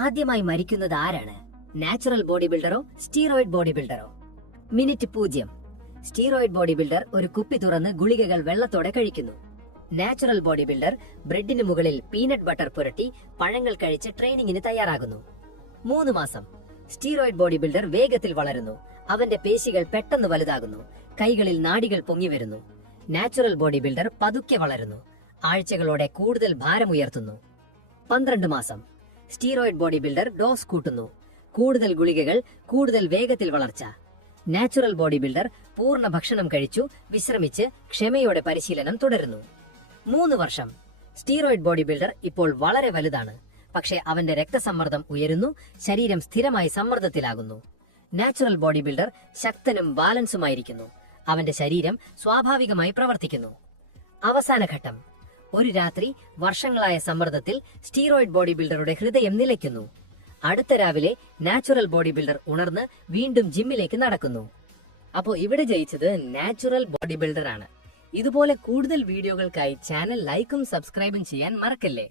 ആദ്യമായി മരിക്കുന്നത് ആരാണ്? നാച്ചുറൽ ബോഡി ബിൽഡറോ സ്റ്റീറോയിഡ് ബോഡി ബിൽഡറോ? മിനിറ്റ് 0. സ്റ്റീറോയിഡ് ബോഡി ബിൽഡർ ഒരു കുപ്പി തുറന്ന് ഗുളികകൾ വെള്ളത്തോടെ കഴിക്കുന്നു. നാച്ചുറൽ ബോഡി ബിൽഡർ ബ്രെഡിന് മുകളിൽ പീനട്ട് ബട്ടർ പുരട്ടി പഴങ്ങൾ കഴിച്ച് ട്രെയിനിങ്ങിന് തയ്യാറാകുന്നു. 3 മാസം. സ്റ്റീറോയിഡ് ബോഡി ബിൽഡർ വേഗത്തിൽ വളരുന്നു. അവന്റെ പേശികൾ പെട്ടെന്ന് വലുതാകുന്നു. കൈകളിൽ നാഡികൾ പൊങ്ങി വരുന്നു. നാച്ചുറൽ ബോഡി ബിൽഡർ പതുക്കെ വളരുന്നു. ആഴ്ചകളോടെ കൂടുതൽ ഭാരം ഉയർത്തുന്നു. 12 മാസം. സ്റ്റീറോയിഡ് ബോഡി ബിൽഡർ ഡോസ് കൂട്ടുന്നു. കൂടുതൽ ഗുളികകൾ, കൂടുതൽ വേഗത്തിൽ വളർച്ച. നാച്ചുറൽ ബോഡി ബിൽഡർ പൂർണ്ണ ഭക്ഷണം കഴിച്ചു വിശ്രമിച്ച് ക്ഷമയോടെ പരിശീലനം തുടരുന്നു. 3 വർഷം. സ്റ്റീറോയിഡ് ബോഡി ബിൽഡർ ഇപ്പോൾ വളരെ വലുതാണ്. പക്ഷേ അവന്റെ രക്തസമ്മർദ്ദം ഉയരുന്നു. ശരീരം സ്ഥിരമായി സമ്മർദ്ദത്തിലാകുന്നു. നാച്ചുറൽ ബോഡി ബിൽഡർ ശക്തനും ബാലൻസുമായിരിക്കുന്നു. അവന്റെ ശരീരം സ്വാഭാവികമായി പ്രവർത്തിക്കുന്നു. അവസാന ഘട്ടം. ഒരു രാത്രി വർഷങ്ങളായ സമ്മർദ്ദത്തിൽ സ്റ്റീറോയിഡ് ബോഡി ബിൽഡറുടെ ഹൃദയം നിലയ്ക്കുന്നു. അടുത്ത രാവിലെ നാച്ചുറൽ ബോഡി ബിൽഡർ ഉണർന്ന് വീണ്ടും ജിമ്മിലേക്ക് നടക്കുന്നു. അപ്പോ ഇവിടെ ജയിച്ചത് നാച്ചുറൽ ബോഡി ബിൽഡർ ആണ്. ഇതുപോലെ കൂടുതൽ വീഡിയോകൾക്കായി ചാനൽ ലൈക്കും സബ്സ്ക്രൈബും ചെയ്യാൻ മറക്കല്ലേ.